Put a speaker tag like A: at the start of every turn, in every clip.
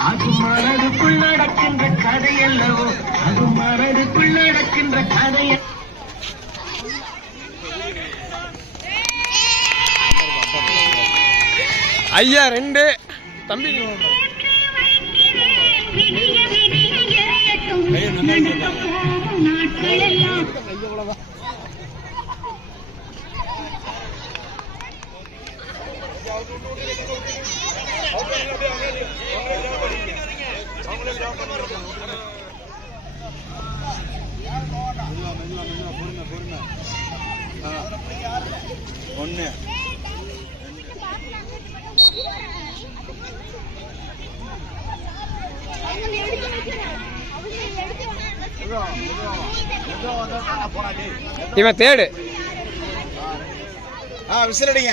A: அது மனதுக்குள் நடக்கின்ற அது மனதுக்குள் நடக்கின்ற கதைய
B: ஐயா ரெண்டு. தம்பி.
C: போகும் நாட்கள் எல்லாம்
D: ஒன்று
B: இவன் தேடு.
D: ஆ விசில் அடிங்க.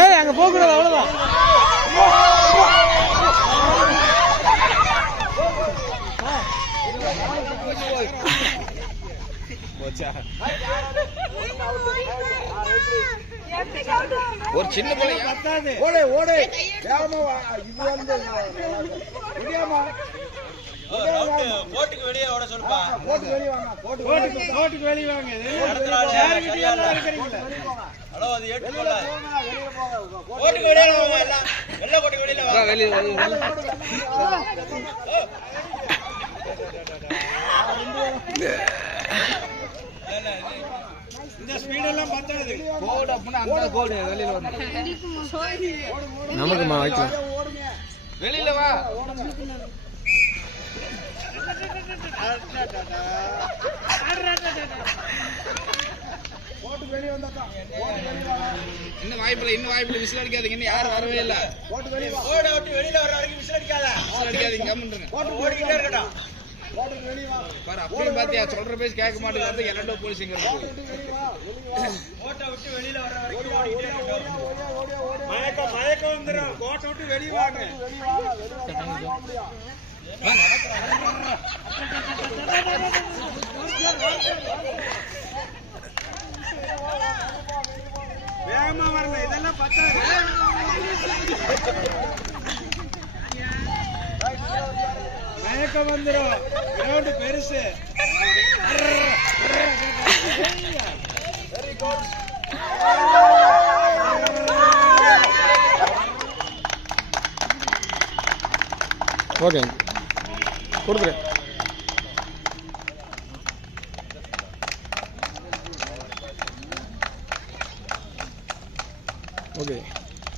B: ஏய் அங்க போக கூடாது அவ்வளவுதான் ஒரு சின்ன பிள்ளை.
D: ஓடு ஓடு. வேகமா வா. இது வந்து முடியாம
E: கோட்டுக்கு வெளியே ஓட சொல்லுப்பா.
D: போட்டு வெளியே வாங்க. போட்டு வெளியே
E: கோட்டுக்கு வெளியே வாங்க. ஹலோ அது ஏட்டு போல.
D: வெளியே
E: வாங்க. எல்லாம். எல்லா வெளியில
B: வெளியே
E: பத்தாது
B: நமக்குமா வைக்கலாம்.
D: வெளியில வா.
B: இன்னும் வாய்ப்பில்லை இன்னும் வாய்ப்பில்லை. விசில் அடிக்காதீங்க. இன்னும் யாரும் வரவே இல்லை.
D: போட்டு வெளியே வா.
E: கோடை விட்டு வெளியில வர வரைக்கும் விசில் அடிக்காத.
B: விசில் அடிக்காதீங்க
E: ஓடிக்கிட்டே இருக்கட்டும்.
B: பாரு பாத்தியா சொல்ற பேசி கேட்க மாட்டேங்கிறது இரண்டோ போலீஸ்
E: கோட்டை விட்டு வெளியில வர வரைக்கும் மயக்கம் மயக்கம் வந்துடும் கோட்டை விட்டு வெளியே வாங்க வேகமா வரல இதெல்லாம் பத்தாது. பக்கம் வந்துடும் வந்துரும். கிரவுண்ட் பெருசு.
D: Very good
F: okay. கொடுத்துரு. ஓகே.